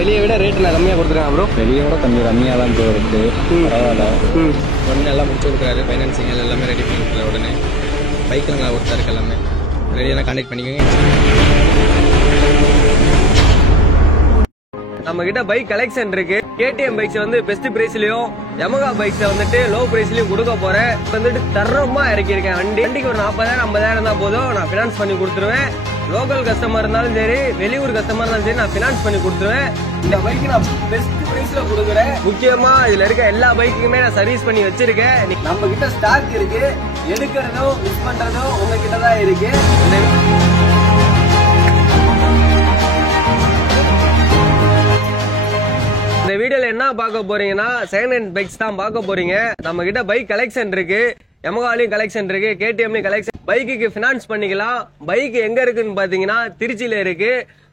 வெளியே விட ரேட் நான் கம்மியாக கொடுத்துருக்கேன் ப்ரோ. வெளியே கூட கொஞ்சம் கம்மியாக தான் ப்ரோ இருக்கு. பரவாயில்ல. உடனே எல்லாம் முடிச்சு கொடுக்குறாரு. ஃபைனான்சிங் எல்லாமே ரெடி பண்ணி கொடுக்குறாரு. உடனே பைக்கில் நல்லா கொடுத்தாருக்கு. எல்லாமே ரெடியாக கான்டாக்ட் பண்ணிக்கோங்க. நம்ம கிட்ட பைக் கலெக்ஷன் இருக்கு. KTM பைக்ஸ் வந்து பெஸ்ட் பிரைஸ்லயும், Yamaha பைக்ஸ் வந்துட்டு லோ பிரைஸ்லயும் கொடுக்க போறேன். வந்துட்டு தரமா இறக்கிருக்கேன். வண்டிக்கு ஒரு 40,000 50,000 தான் போதும், நான் பினான்ஸ் பண்ணி கொடுத்துருவேன். லோக்கல் கஸ்டமர் இருந்தாலும் சரி, வெளியூர் கஸ்டமர் இருந்தாலும் சரி, நான் பினான்ஸ் பண்ணி கொடுத்துருவேன். இந்த பைக் நான் பெஸ்ட் பிரைஸ்ல கொடுக்குறேன். முக்கியமா இதுல இருக்க எல்லா பைக்குமே நான் சர்வீஸ் பண்ணி வச்சிருக்கேன். நம்ம கிட்ட ஸ்டாக் இருக்கு. எடுக்கிறதும் மிஸ் பண்றதும் உங்ககிட்ட தான் இருக்கு. இந்த வீடியோல என்ன பார்க்க போறீங்கன்னா செகண்ட் ஹேண்ட் பைக்ஸ் தான் பார்க்க போறீங்க. நம்ம கிட்ட பைக் கலெக்ஷன் இருக்கு. Yamahaலையும் கலெக்ஷன் இருக்கு, KTMலையும் கலெக்ஷன். பைக்குக்கு பினான்ஸ் பண்ணிக்கலாம். பைக் எங்க இருக்குன்னு பாத்தீங்கன்னா திருச்சியில இருக்கு.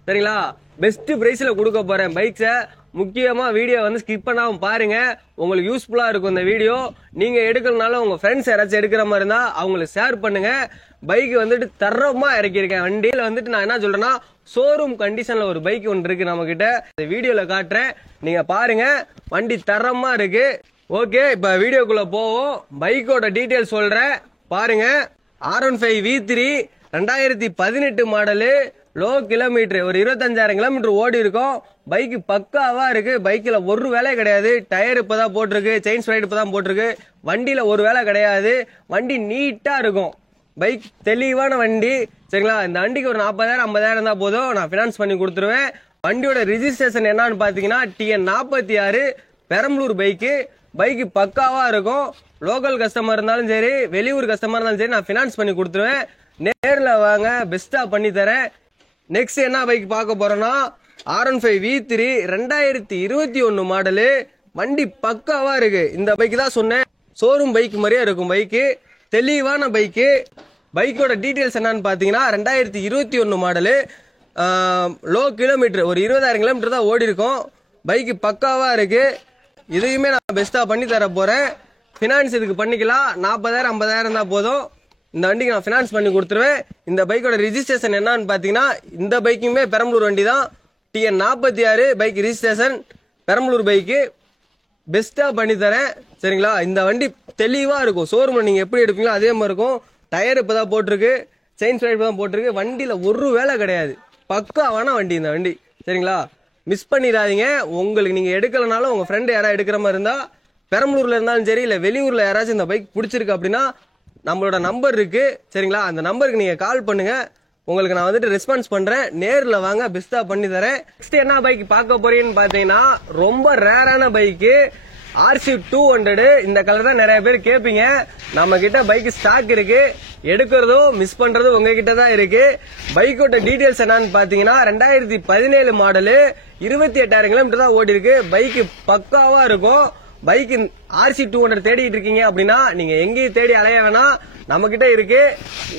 சரிங்களா? பெஸ்ட் பிரைஸ்ல கொடுக்க போறேன் பைக்ஸ. முக்கியமா வீடியோ வந்து ஸ்கிப் பண்ணாம பாருங்க. உங்களுக்கு யூஸ்ஃபுல்லா இருக்கும் இந்த வீடியோ. நீங்க எடுக்கறதுனால உங்க ஃப்ரெண்ட்ஸ் யாராச்சும் எடுக்கிற மாதிரி இருந்தா அவங்களுக்கு ஷேர் பண்ணுங்க. பைக் வந்துட்டு தரமா இறக்கியிருக்கேன். வண்டியில வந்துட்டு நான் என்ன சொல்றேன்னா, ஷோரூம் கண்டிஷன்ல ஒரு பைக் ஒன்று இருக்கு நம்ம கிட்ட. இந்த வீடியோல காட்டுறேன், நீங்க பாருங்க. வண்டி தரமா இருக்கு. ஓகே, இப்ப வீடியோக்குள்ள போவோம். பைக்கோட டீடைல் சொல்றேன், பாருங்க. R15 V3 2018 model, low kilometre, ஒரு 25,000 கிலோமீட்டர் ஓடி இருக்கும். பைக் பக்காவா இருக்கு. பைக்ல ஒரு வேலை கிடையாது. டயர் இப்பதான் போட்டிருக்கு, செயின் ஸ்ப்ரைட் இப்பதான் போட்டிருக்கு. வண்டியில ஒரு வேலை கிடையாது. வண்டி நீட்டா இருக்கும். பைக் தெளிவான வண்டி. சரிங்களா? இந்த வண்டிக்கு ஒரு 40,000 50,000 தான் போதும், நான் பினான்ஸ் பண்ணி கொடுத்துருவேன். வண்டியோட ரிஜிஸ்ட்ரேஷன் என்னன்னு பாத்தீங்கன்னா TN 46 பெரம்பலூர் பைக்கு. பைக் பக்காவா இருக்கும். லோக்கல் கஸ்டமர் இருந்தாலும் சரி, வெளியூர் கஸ்டமர் இருந்தாலும் சரி, நான் பினான்ஸ் பண்ணி கொடுத்துருவேன். நேர்ல வாங்க, பெஸ்டா பண்ணி தரேன். நெக்ஸ்ட் என்ன பைக் பார்க்க போறோம்னா R15 V3 2021 மாடலு. வண்டி பக்காவா இருக்கு. இந்த பைக் தான் சொன்னேன், ஷோரூம் பைக் மாதிரியே இருக்கும். பைக்கு தெளிவான பைக்கு. பைக்கோட டீடைல்ஸ் என்னன்னு பாத்தீங்கன்னா 2021 மாடலு, லோ கிலோமீட்டர், ஒரு 20,000 கிலோமீட்டர் தான் ஓடி இருக்கும். பைக் பக்காவா இருக்கு. இதையுமே நான் பெஸ்டா பண்ணி தர போறேன். பினான்ஸ் இதுக்கு பண்ணிக்கலாம். 40,000 50,000 தான் போதும். இந்த வண்டிக்கு நான் பினான்ஸ் பண்ணி கொடுத்துருவேன். இந்த பைக்கோட ரிஜிஸ்ட்ரேஷன் என்னன்னு பாத்தீங்கன்னா, இந்த பைக்குமே பெரம்பலூர் வண்டி தான். TN 46 bike registration, Perambalur bike. பெஸ்டா பண்ணி தரேன். சரிங்களா? இந்த வண்டி தெளிவா இருக்கும். ஷோரூம்ல நீங்க எப்படி எடுப்பீங்களோ அதே மாதிரி இருக்கும். டயர் இப்பதான் போட்டிருக்கு, செயின் ஸ்ப்ரைட் இப்பதான் போட்டிருக்கு. வண்டியில ஒரு வேலை கிடையாது. பக்காவான வண்டி இந்த வண்டி. சரிங்களா? மிஸ் பண்ணிடாதீங்க. உங்களுக்கு நீங்க எடுக்கலனாலும் உங்க ஃப்ரெண்ட் யாராவது எடுக்கிற மாதிரி இருந்தா, பெரம்பலூர்ல இருந்தாலும் சரி, இல்ல வெளியூர்ல யாராச்சும் இந்த பைக் பிடிச்சிருக்கு அப்படின்னா நம்மளோட நம்பர் இருக்கு. சரிங்களா? அந்த நம்பருக்கு நீங்க கால் பண்ணுங்க. உங்களுக்கு நான் வந்துட்டு ரெஸ்பான்ஸ் பண்றேன். நேர்ல வாங்க, பெஸ்டா பண்ணி தரேன். நெக்ஸ்ட் என்ன பைக் பார்க்க போறீங்கன்னு பாத்தீங்கன்னா, ரொம்ப ரேரான பைக்கு RC 200. இந்த கலர் தான் நிறைய பேர் கேட்பீங்க. நம்ம கிட்ட பைக் ஸ்டாக் இருக்கு. எடுக்கிறதும் மிஸ் பண்றதும் உங்ககிட்ட தான் இருக்கு. பைக்கோட டீடைல்ஸ் என்னன்னு பாத்தீங்கன்னா 2017 மாடலு, 28,000 கிலோமீட்டர் தான் ஓடி இருக்கு. பைக் பக்காவா இருக்கும். பைக் RC 200 தேடிட்டு இருக்கீங்க அப்படின்னா நீங்க எங்கேயும் தேடி அலைய வேணாம், நம்ம கிட்ட இருக்கு.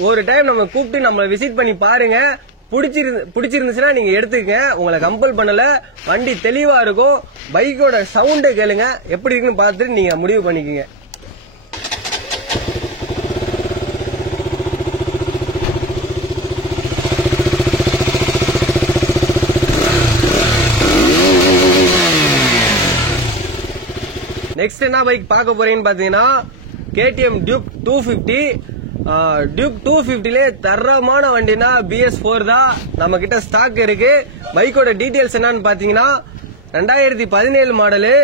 ஒரு டைம் நம்ம கூப்பிட்டு நம்ம விசிட் பண்ணி பாருங்க. பிடிச்சிருந்துச்சுன்னா நீங்க எடுத்துக்கங்க. உங்களை கம்பல் பண்ணல. வண்டி தெளிவா இருக்கும். பைக்கோட சவுண்ட் கேளுங்க, எப்படி இருக்குன்னு பார்த்துட்டு நீங்க முடிவு பண்ணிக்கங்க. நெக்ஸ்ட் என்ன பைக் பார்க்க போறீங்கன்னு பாத்தீங்கன்னா KTM Duke 250. Duke 250லே தரமான வண்டினா BS4 தான். நம்ம கிட்ட ஸ்டாக் இருக்கு. பைக்கோட டீடைல்ஸ் என்னன்னு பாத்தீங்கன்னா 2017 மாடலு,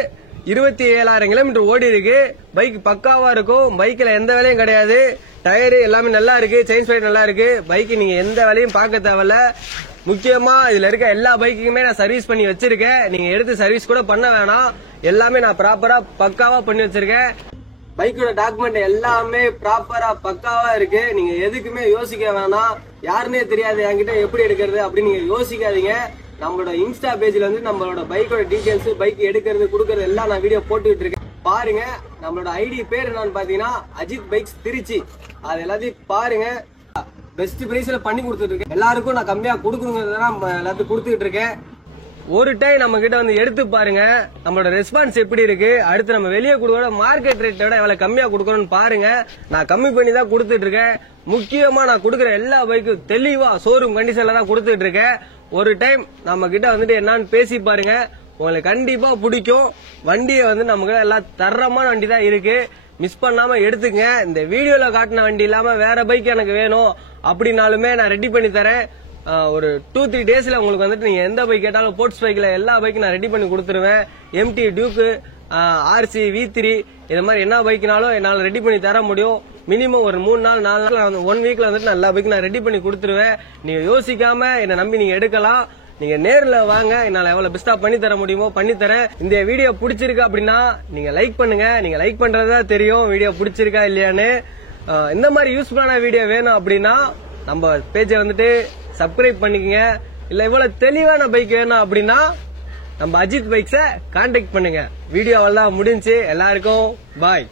27,000 கிலோமீட்டர் ஓடி இருக்கு. பைக் பக்காவா இருக்கும். பைக்ல எந்த வேலையும் கிடையாது. டயரு எல்லாமே நல்லா இருக்கு, செயின் ஸ்ப்ரைட் நல்லா இருக்கு. பைக் நீங்க எந்த வேலையும் பார்க்க தேவையில்ல. முக்கியமா இதுல இருக்க எல்லா பைக்குமே நான் சர்வீஸ் பண்ணி வச்சிருக்கேன். நீங்க எடுத்து சர்வீஸ் கூட பண்ண வேணாம். எல்லாமே நான் ப்ராப்பரா பக்காவா பண்ணி வச்சிருக்கேன். பைக்கோட டாக்குமெண்ட் எல்லாமே ப்ராப்பரா பக்காவா இருக்கு. நீங்க எதுக்குமே யோசிக்க வேணாம். யாருன்னே தெரியாது என்கிட்ட எப்படி எடுக்கிறது அப்படின்னு நீங்க யோசிக்காதீங்க. நம்மளோட இன்ஸ்டா பேஜ்ல வந்து நம்மளோட பைக்கோட டீடைல்ஸ், பைக் எடுக்கிறது கொடுக்கறது எல்லாம் நான் வீடியோ போட்டுக்கிட்டு இருக்கேன். பாருங்க. நம்மளோட ஐடி பேர் என்னன்னு பாத்தீங்கன்னா அஜித் பைக்ஸ் திருச்சி. அது எல்லாத்தையும் பாருங்க. பெஸ்ட் பிரைஸ்ல பண்ணி கொடுத்துட்டு இருக்கேன். எல்லாருக்கும் நான் கம்மியா கொடுக்கணுங்கிறதுதான் எல்லாத்துக்கும் கொடுத்துட்டு இருக்கேன். ஒரு டைம் நம்ம கிட்ட வந்து எடுத்து பாருங்க. நம்மளோட ரெஸ்பான்ஸ் எப்படி இருக்கு, அடுத்து நம்ம வெளியே கொடுக்கற மார்க்கெட் ரேட்டோட எவ்வளவு கம்மியா கொடுக்கணும்னு பாருங்க. நான் கம்மி பண்ணி தான் கொடுத்துட்டு இருக்கேன். முக்கியமா நான் கொடுக்குற எல்லா பைக்கும் தெளிவா ஷோரூம் கண்டிஷன்ல தான் கொடுத்துட்டு இருக்கேன். ஒரு டைம் நம்ம கிட்ட வந்துட்டு என்னன்னு பேசி பாருங்க, உங்களுக்கு கண்டிப்பா பிடிக்கும். வண்டியை வந்து நமக்கு எல்லாம் தரமான வண்டி தான் இருக்கு, மிஸ் பண்ணாம எடுத்துங்க. இந்த வீடியோல காட்டின வண்டி இல்லாம வேற பைக் எனக்கு வேணும் அப்படின்னாலுமே நான் ரெடி பண்ணி தரேன். ஒரு 2-3 டேஸ்ல உங்களுக்கு வந்துட்டு நீங்க எந்த பைக் கேட்டாலும் ஸ்போர்ட்ஸ் பைக்ல எல்லா பைக்கும் நான் ரெடி பண்ணி கொடுத்துருவேன். MT, டியூக்கு, RC, V3 இது மாதிரி என்ன பைக்னாலும் என்னால ரெடி பண்ணி தர முடியும். மினிமம் ஒரு 3 நாள் 4 நாள் 1 வீக்ல வந்துட்டு நான் எல்லா பைக்கும் நான் ரெடி பண்ணி கொடுத்துருவேன். நீங்க யோசிக்காம என்ன நம்பி நீங்க எடுக்கலாம். நீங்க நேர்ல வாங்க, என்னால எவ்வளவு பெஸ்டா பண்ணி தர முடியுமோ பண்ணி தரேன். இந்த வீடியோ பிடிச்சிருக்கு அப்படின்னா நீங்க லைக் பண்ணுங்க. நீங்க லைக் பண்றதா தெரியும் வீடியோ பிடிச்சிருக்கா இல்லையான்னு. இந்த மாதிரி யூஸ்ஃபுல்லான வீடியோ வேணும் அப்படின்னா நம்ம பேஜை வந்துட்டு சப்ஸ்கிரைப் பண்ணிக்கங்க. இல்ல இவ்வளவு தெளிவான பைக் வேணும் அப்படின்னா நம்ம அஜித் பைக்ஸை கான்டாக்ட் பண்ணுங்க. வீடியோ எல்லாம் முடிஞ்சு எல்லாருக்கும் பாய்.